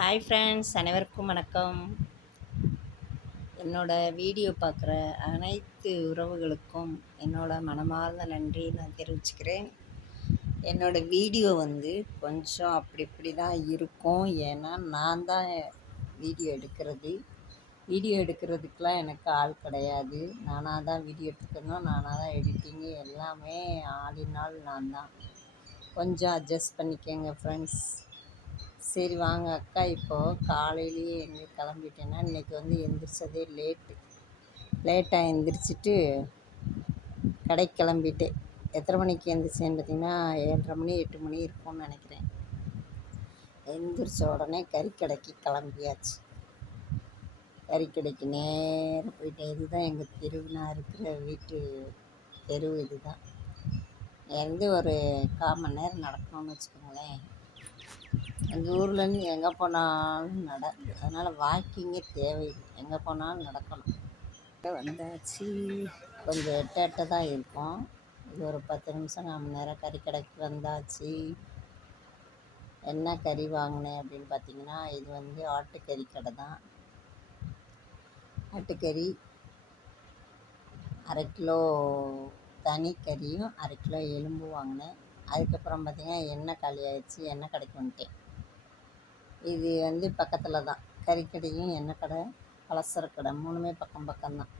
Hi friends அனைவருக்கும் வணக்கம். என்னோட வீடியோ பார்க்குற அனைத்து உறவுகளுக்கும் என்னோட மனமார்ந்த நன்றி நான் தெரிவிச்சுக்கிறேன். என்னோட வீடியோ வந்து கொஞ்சம் அப்படி இப்படி தான் இருக்கும். ஏன்னா நான் தான் வீடியோ எடுக்கிறது. வீடியோ எடுக்கிறதுக்கெலாம் எனக்கு ஆள் கிடையாது. நானாக தான் வீடியோ எடுத்துக்கணும் நானாக தான் எடிட்டிங்கு எல்லாமே ஆளினால் நான் தான். கொஞ்சம் அட்ஜஸ்ட் பண்ணிக்கோங்க ஃப்ரெண்ட்ஸ் சரி வாங்க அக்கா. இப்போது காலையிலேயே எங்கே கிளம்பிட்டேன்னா இன்றைக்கி வந்து எந்திரிச்சதே லேட்டு லேட்டாக எந்திரிச்சிட்டு கடைக்கு கிளம்பிட்டேன். எத்தனை மணிக்கு எந்திரிச்சேன்னு பார்த்தீங்கன்னா ஏழரை மணி எட்டு மணி இருக்கும்னு நினைக்கிறேன். எந்திரிச்ச உடனே கறிக்கடைக்கு கிளம்பியாச்சு. கறிக்கடைக்கு நேராக போயிட்டேன். இதுதான் எங்கள் தெருவுனா இருக்கிற வீட்டு தெருவு இது தான் இருந்து ஒரு கால் மணி நேரம் நடக்கணும்னு வச்சுக்கோங்களேன். எங்கள் ஊர்லேருந்து எங்கே போனாலும் நட அதனால் வாக்கிங்கே தேவையில்லை. எங்கே போனாலும் நடக்கணும். வந்தாச்சு. கொஞ்சம் எட்ட எட்ட தான் இருக்கும். இது ஒரு பத்து நிமிஷம் கால் நேரம் கறி கடைக்கு வந்தாச்சு. என்ன கறி வாங்கினேன் அப்படின்னு பார்த்தீங்கன்னா இது வந்து ஆட்டுக்கறி கடை தான். ஆட்டுக்கறி அரை கிலோ தனி கறியும் அரை கிலோ எலும்பு வாங்கினேன். அதுக்கப்புறம் பார்த்திங்கன்னா எண்ணெய் காலி ஆயிடுச்சு எண்ணெய் கடைக்கு வந்துட்டேன். இது வந்து பக்கத்தில் தான். கறிக்கடையும் எண்ணெய் கடை பலசர கடை மூணுமே பக்கம் பக்கம்தான்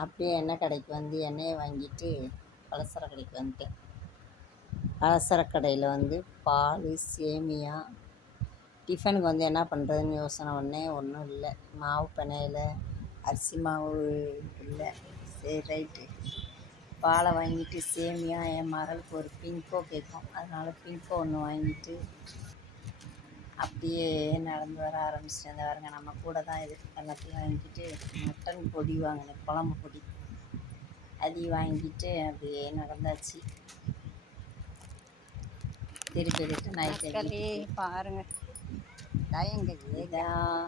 அப்படியே எண்ணெய் கடைக்கு வந்து எண்ணெயை வாங்கிட்டு பலசர கடைக்கு வந்துட்டேன். பலசர கடையில் வந்து பால் சேமியா. டிஃபனுக்கு வந்து என்ன பண்ணுறதுன்னு யோசனை பண்ணேன். ஒன்றும் இல்லை. மாவு பெனையில் அரிசி மாவு இல்லை. சரி ரைட்டு. பாலை வாங்கிட்டு சேமியா என் மகளுக்கு ஒரு பிங்கோ கேட்கும். அதனால் பிங்கோ ஒன்று வாங்கிட்டு அப்படியே நடந்து வர ஆரம்பிச்சிட்டேன். இந்த பாருங்க நம்ம கூட தான் இது எல்லாத்தையும் வாங்கிட்டு மட்டன் பொடி வாங்கினேன் குழம்பு பொடி. அதையும் வாங்கிட்டு அப்படியே நடந்தாச்சு. திருப்பி ரிட்டன் ஆகிட்டு பாருங்க.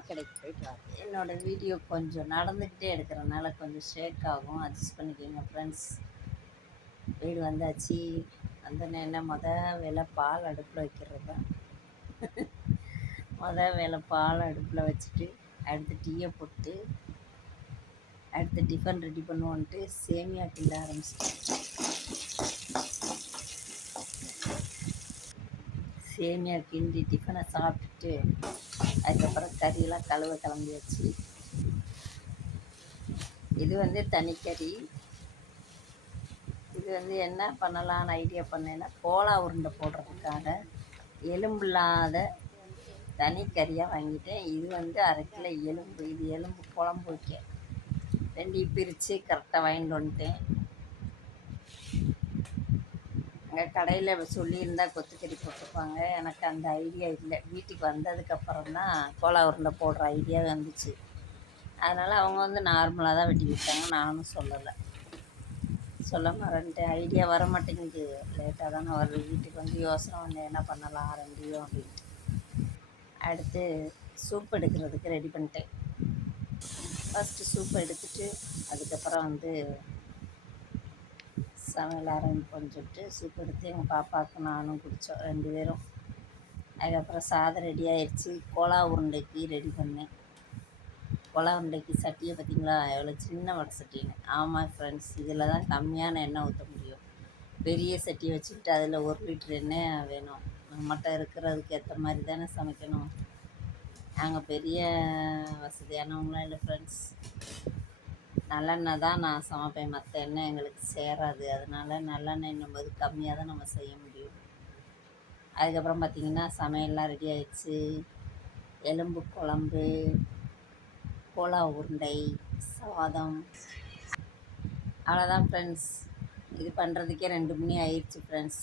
கிடைக்கு போயிட்டு வா என்னோட வீடியோ கொஞ்சம் நடந்துக்கிட்டே எடுக்கிறனால கொஞ்சம் ஷேக் ஆகும். அட்ஜஸ்ட் பண்ணிக்கோங்க ஃப்ரெண்ட்ஸ் வீடு வந்தாச்சு. அந்த என்ன மொதல் வேலை பால் அடுப்பில் வைக்கிறது தான் மொதல் வேலை பால் அடுப்பில் வச்சுட்டு அடுத்து டீயை போட்டு அடுத்து டிஃபன் ரெடி பண்ணுவோன்ட்டு சேமியா கிள்ள ஆரம்பிச்சிட்டேன். சேமியா கிண்டி டிஃபனை சாப்பிட்டுட்டு அதுக்கப்புறம் கறியெல்லாம் கழுவ கிளம்பியாச்சு. இது வந்து தனிக்கறி. இது வந்து என்ன பண்ணலான்னு ஐடியா பண்ணேன்னா கோலா உருண்டை போடுறதுக்காக எலும்பில்லாத தனி கறியாக வாங்கிட்டேன். இது வந்து அரை கிலோ எலும்பு இது எலும்பு குழம்பு வைக்க ரெண்டையும் பிரித்து கரெக்டாக வாங்கிட்டு வந்துட்டேன். அங்கே கடையில் சொல்லியிருந்தா கொத்துக்கறி போட்டிருப்பாங்க எனக்கு அந்த ஐடியா இல்லை. வீட்டுக்கு வந்ததுக்கப்புறம் தான் கோலா உருண்டை போடுற ஐடியா வந்துச்சு. அதனால் அவங்க வந்து நார்மலாக தான் வெட்டி விட்டாங்க. நானும் சொல்லலை. சொல்ல மறந்துட்டேன். ஐடியா வர மாட்டேங்குது லேட்டாக தானே வருது. வீட்டுக்கு வந்து யோசனை பண்ணேன். என்ன பண்ணலாம்? ரெண்டையும் அப்படின்ட்டு அடுத்து சூப் எடுக்கிறதுக்கு ரெடி பண்ணிட்டேன். ஃபஸ்ட்டு சூப் எடுத்துட்டு அதுக்கப்புறம் வந்து சமையல் ஆரம்பிப்போன்னு சொல்லிட்டு சூப் எடுத்து எங்கள் பாப்பாவுக்கு நானும் குடித்தோம் ரெண்டு பேரும். அதுக்கப்புறம் சாதம் ரெடி ஆயிடுச்சு. கோலா உருண்டைக்கு ரெடி பண்ணேன். கோலா உருண்டைக்கு சட்டியை பார்த்திங்களா? எவ்வளோ சின்ன வடை சட்டின்னு. ஆமாம் ஃப்ரெண்ட்ஸ் இதில் தான் கம்மியான எண்ணெய் ஊற்ற முடியும். பெரிய சட்டியை வச்சுக்கிட்டு அதில் ஒரு லிட்டர் எண்ணெய் வேணும். நம்மகிட்ட இருக்கிறதுக்கு ஏற்ற மாதிரி தானே சமைக்கணும். நாங்கள் பெரிய வசதியானவங்களாம் இல்லை ஃப்ரெண்ட்ஸ் நல்லெண்ணெய் தான் நான் சமைப்பேன். மற்ற எண்ணெய் எங்களுக்கு சேராது. அதனால் நல்லெண்ணெய் போது கம்மியாக தான் நம்ம செய்ய முடியும். அதுக்கப்புறம் பார்த்திங்கன்னா சமையல்லாம் ரெடி ஆயிடுச்சு. எலும்பு குழம்பு கோலா உருண்டை சாதம். அவ்வளோதான் ஃப்ரெண்ட்ஸ் இது பண்ணுறதுக்கே ரெண்டு மணி ஆயிடுச்சு ஃப்ரெண்ட்ஸ்